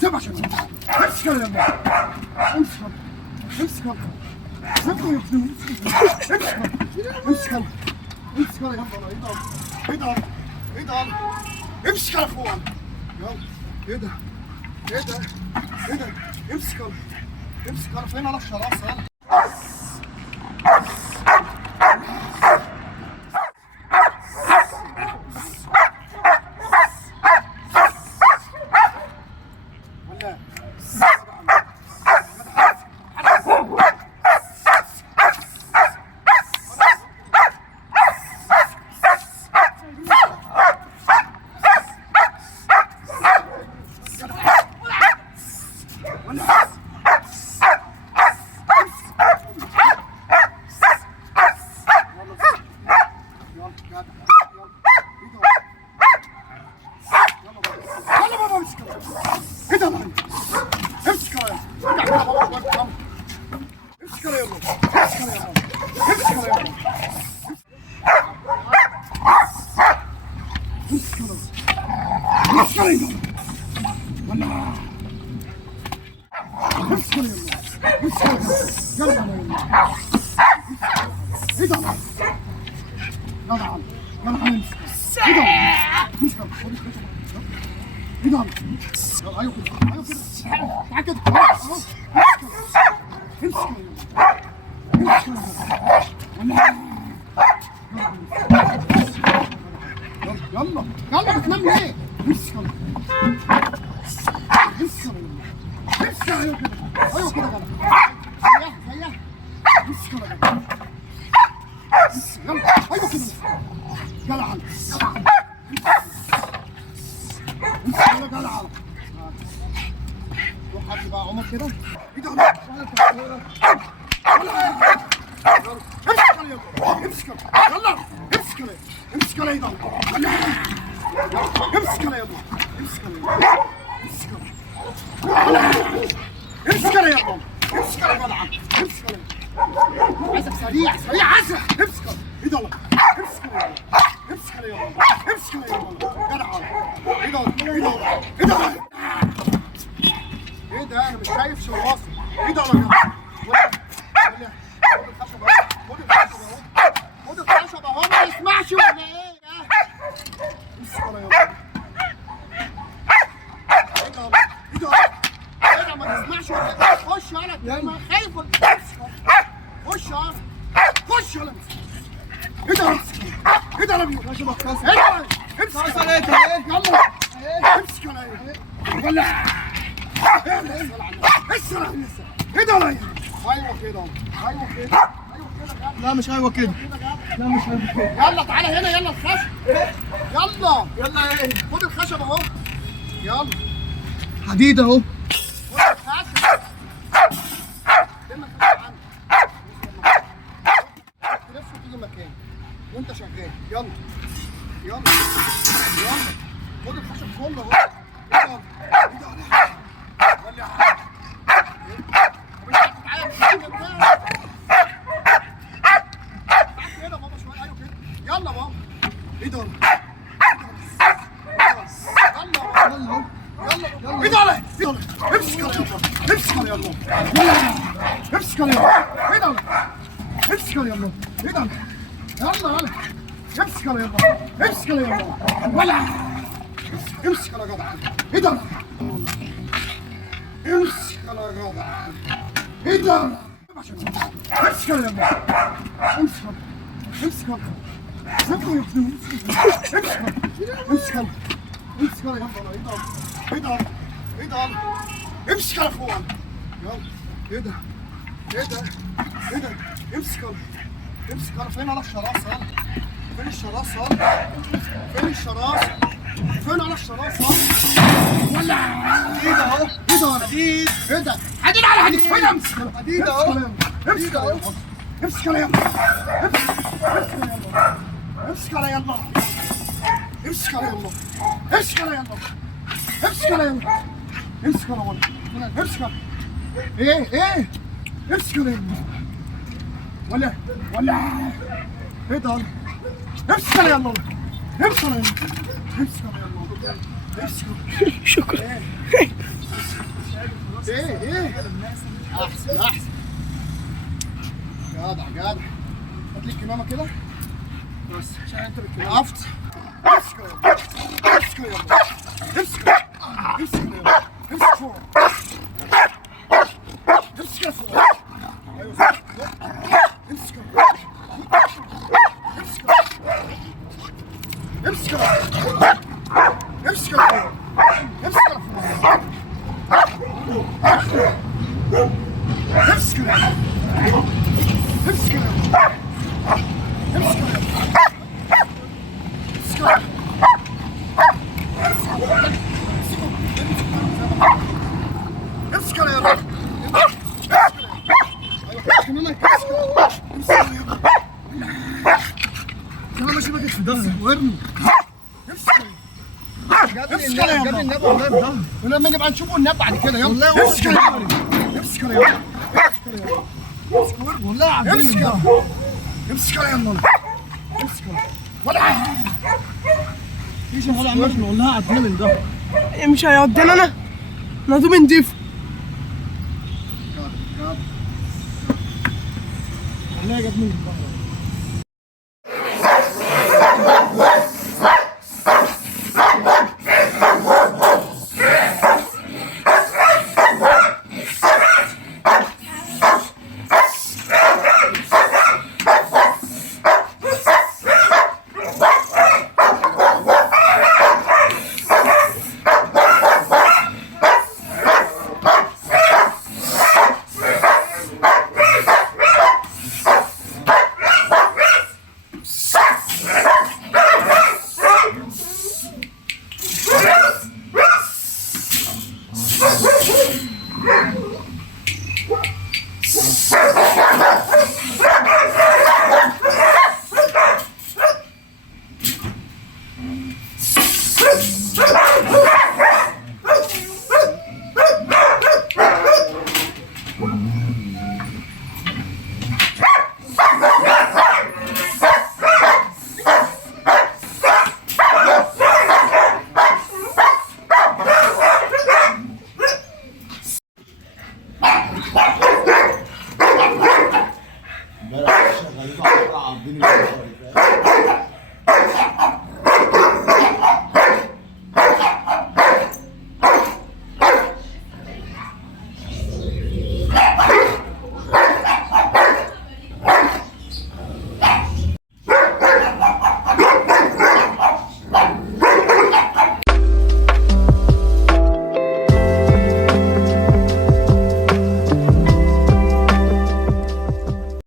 سيب عشان امسك يلا امسك امسك امسك يا ابني امسك امسك يلا يلا يلا امسك يا اخوان يلا ايه ده ايه ده ايه ده امسك يلا امسك يلا فين انا الشراسه يلا يلا يلا بتنام ليه؟ امسك امسك امسك ايوه كده ايوه كده غلط زيها زيها امسك يلا يلا ايوه كده يلا على امسك يلا يلا على روح حد بقى عمر كده ايه ده امسك يلا امسك امسك يلا يلا امسك يلا يلا امسك يلا امسك يلا يلا امسك يلا يلا امسك يلا عايزك سريع سريع عايزك امسك ايه ده امسك يلا امسك يلا امسك يلا جدع ايه ده ايه ده ايه ده ايه ده انا مش شايف شواصل ايه ده يلا خد الخشب اهو خد الخشب اهو ما يسمعش ولا ايه امسك يلا يلا ايه ده ما تسمعش ولا ايه خش يلا ما خايف خش يلا خش يلا ايه ده ايه ده يا ربي ماشي بخاص ايه ده امسك يلا يلا امسك يلا ايه ده ايوه كده ايوه كده لا مش ايوه كده لا مش ايوه كده يلا تعالى هنا يلا الخشب يلا يلا ايه خد الخشب اهو يلا حديد اهو خد الخشب لما الخشب عندك تلف وتيجي مكان وانت شغال يلا يلا يلا خد الخشب كله اهو يلا بابا ايه ده يلا ايه ده امسك يلا امسك يلا امسك يلا ايه ده امسك يلا ايه ده يلا امسك يلا امسك يلا ولا امسك يا جدع ايه ده امسك يا جدع ايه ده امسك يلا امسك امسك يلا امسك يا ابني امسك يلا امسك يلا ايه ده ايه ده امسك يا اخوان يلا ايه ده ايه ده ايه ده امسك يلا امسك يلا فين انا الشراسه يلا فين الشراسه يلا فين الشراسه فين انا الشراسه ولا حديد اهو ايه ده حديد ايه ده حديد على حديد فين امسك حديد اهو امسك اهو امسك يلا امسك يلا يلا امسك يلا يلا امسك يلا يلا امسك يلا يلا امسك يلا ولا امسك ايه امسك يلا يلا ولا ايه ده امسك يلا يلا امسك يلا يلا امسك يلا يلا امسك شكرا ايه احسن احسن. جدع جدع. هات لي الكمامه كده بس عشان انت بالكمامه عرفت. امسك يا امسك يا امسك امسك فوق امسك فوق. ايوه امسك امسك امسك ولما نبقى نشوفه النب بعد كده. يلا امسك يا امسك يا والله العظيم امسك يا يلا امسك ولا ايش ولا عملنا والله عدنا من ده. مش هيودينا انا دوب نضيف. والله جاب من الظهر.